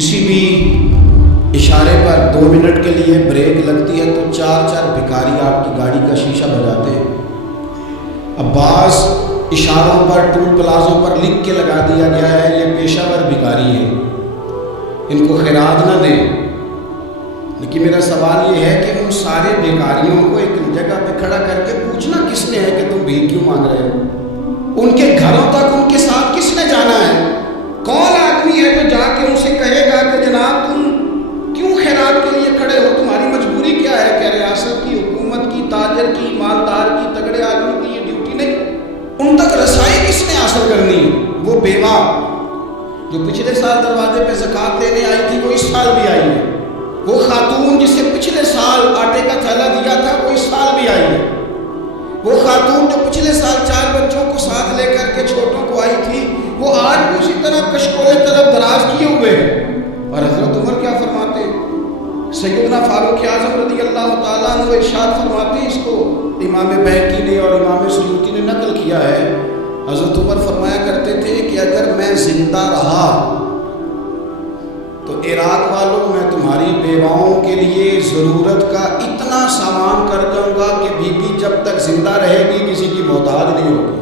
کسی بھی اشارے پر 2 منٹ کے لیے بریک لگتی ہے تو 4 بھکاری آپ کی گاڑی کا شیشہ بجاتے ہیں۔ اب بعض اشاروں پر ٹول پلازوں پر لکھ کے لگا دیا گیا ہے یہ پیشہ ور بھکاری ہیں، ان کو خیرات نہ دیں۔ لیکن میرا سوال یہ ہے کہ ان سارے بھکاریوں کو ایک جگہ پہ کھڑا کر کے پوچھنا کس نے ہے کہ تم بھیک کیوں مانگ رہے ہو؟ ان کے گھروں تک ان کے ساتھ کس نے جانا ہے؟ کون آدمی ہے جو جا کے ان سے کہے گا کہ جناب تم کیوں خیرات کے لیے کھڑے ہو، تمہاری مجبوری کیا ہے؟ کہ ریاست کی، حکومت کی، تاجر کی، مالدار کی، تگڑے آدمی کی یہ ڈیوٹی نہیں؟ ان تک رسائی کس نے حاصل کرنی ہے؟ وہ بیوہ جو پچھلے سال دروازے پہ زکوٰۃ دینے آئی تھی وہ اس سال بھی آئی ہے، وہ خاتون جسے پچھلے سال آٹے کا تھیلا دیا تھا وہ اس سال بھی آئی ہے، وہ خاتون جو پچھلے سال 4 بچوں کو ساتھ لے کر کے چھوٹوں کو آئی تھی وہ آج بھی اسی طرح کشکولے طرف دراز کیے ہوئے ہیں۔ اور حضرت عمر کیا فرماتے ہیں؟ سیدنا فاروق اعظم رضی اللہ تعالیٰ عنہ ارشاد فرماتے ہیں، اس کو امام بہقی نے اور امام سیوطی نے نقل کیا ہے، حضرت عمر فرمایا کرتے تھے کہ اگر میں زندہ رہا تو عراق والوں میں تمہاری بیواؤں کے لیے ضرورت کا اتنا سامان کر دوں گا کہ بی بی جب تک زندہ رہے گی کسی کی محتاج نہیں ہوگی۔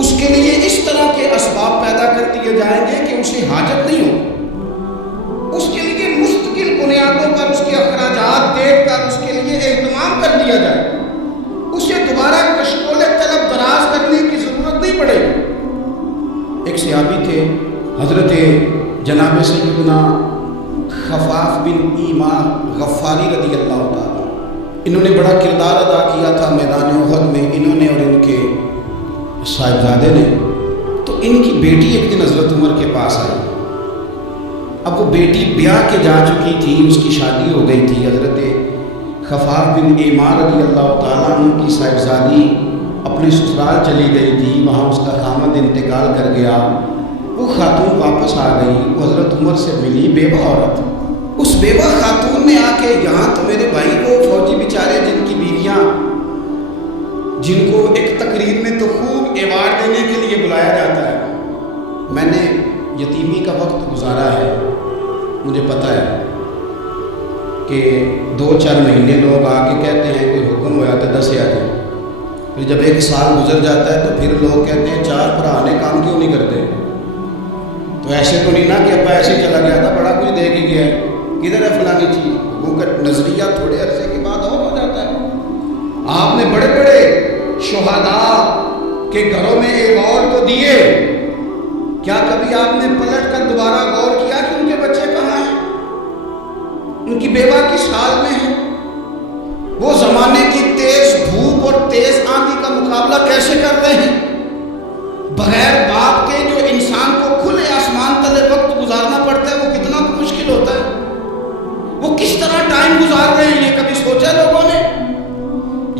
اس کے لیے اس طرح کے اسباب پیدا کر دیے جائیں گے کہ اسے حاجت نہیں ہوگی، اس کے لیے مستقل بنیادوں پر اس کے اخراجات دیکھ کر اس کے لیے اہتمام کر دیا جائے، اسے دوبارہ کشکولے طلب دراز کرنے کی ضرورت نہیں پڑے گی۔ ایک صحابی تھے حضرت جناب سیدنا خفاف بن ایمان غفاری رضی اللہ تعالیٰ، انہوں نے بڑا کردار ادا کیا تھا میدان احد میں، انہوں نے اور ان کے صاحبزادے نے۔ تو ان کی بیٹی ایک دن حضرت عمر کے پاس آئی، اب وہ بیٹی بیاہ کے جا چکی تھی، اس کی شادی ہو گئی تھی۔ حضرت خفاف بن ایمان رضی اللہ تعالیٰ عنہ کی صاحبزادی اپنے سسرال چلی گئی تھی، وہاں اس کا خامد انتقال کر گیا، وہ خاتون واپس آ گئی، وہ حضرت عمر سے ملی، بیوہ عورت۔ اس بیوہ خاتون نے آ کے یہاں تو میرے بھائی کو فوجی بیچارے جن کی بیویاں جن کو ایک تقریب میں تو خوب ایوارڈ دینے کے لیے بلایا جاتا ہے، میں نے یتیمی کا وقت گزارا ہے، مجھے پتہ ہے کہ 2-4 مہینے لوگ آ کے کہتے ہیں کہ حکم ہوا تو 10 آ جائیں، پھر جب 1 سال گزر جاتا ہے تو پھر لوگ کہتے ہیں 4 بھرا نے کام کیوں نہیں کرتے؟ تو ایسے تو نہیں نا کہ ابا ایسے چلا گیا تھا بڑا کچھ دے کے گیا ہے، کدھر ہے فلانی چیز؟ وہ کا نظریہ تھوڑے عرصے کے بعد اور ہو جاتا ہے۔ آپ نے بڑے بڑے شہداء کے گھروں میں ایوارڈ تو دیے، کیا کبھی آپ نے پلٹ کر دوبارہ غور کیا کہ ان کے بچے کہاں ہیں، ان کی بیوہ کس حال میں ہے؟ وہ زمانے کی تیز دھوپ اور تیز آندھی کا مقابلہ کیسے کرتے ہیں؟ بغیر باپ کے جو انسان کو کھلے آسمان تلے وقت گزارنا پڑتا ہے وہ کتنا مشکل ہوتا ہے، وہ کس طرح ٹائم گزار رہے ہیں یہ کبھی سوچا لوگوں نے؟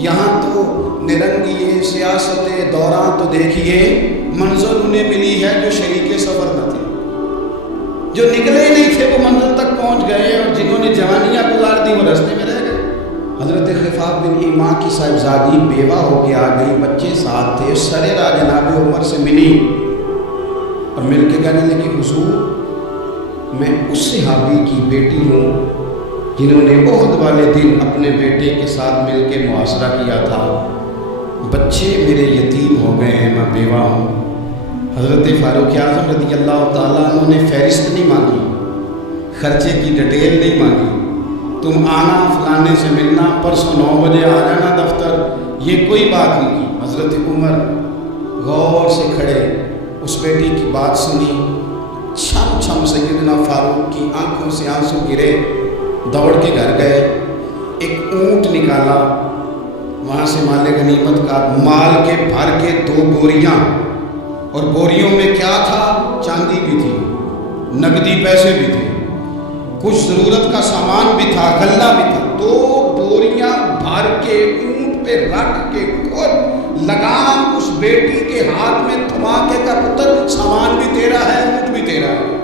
یہاں تو نرنگی سیاست دوران تو دیکھیے منزل انہیں ملی ہے جو شریک سفر نہ تھے، جو نکلے ہی نہیں تھے وہ منزل تک پہنچ گئے، اور جنہوں نے جوانیاں گزار دی وہ رستے میں رہ گئے۔ حضرت خفاف بن ایمان کی صاحبزادی بیوہ ہو کے آ گئی، بچے ساتھ تھے، سرے راہ جناب عمر سے ملی اور مل کے کہنے لگی حضور میں اس صحابی کی بیٹی ہوں جنہوں نے احد والے دن اپنے بیٹے کے ساتھ مل کے محاصرہ کیا تھا، بچے میرے یتیم ہو گئے ہیں، میں بیوہ ہوں۔ حضرت فاروق اعظم رضی اللہ تعالیٰ عنہ نے فہرست نہیں مانگی، خرچے کی ڈیٹیل نہیں مانگی، تم آنا فلانے سے ملنا، پرسوں 9 بجے آ جانا دفتر، یہ کوئی بات نہیں کی۔ حضرت عمر غور سے کھڑے، اس بیٹی کی بات سنی، چھم چھم سیدنا فاروق کی آنکھوں سے آنسو گرے، دوڑ کے گھر گئے، ایک اونٹ نکالا، وہاں سے مال غنیمت کا مال کے بھر کے 2 بوریاں، اور بوریوں میں کیا تھا؟ چاندی بھی تھی، نقدی پیسے بھی تھے، کچھ ضرورت کا سامان بھی تھا، غلہ بھی تھا، 2 بوریاں بھر کے اونٹ پہ رکھ کے خود لگام اس بیٹی کے ہاتھ میں تھما کے کا پتر سامان بھی تیرا ہے، اونٹ بھی تیرا ہے۔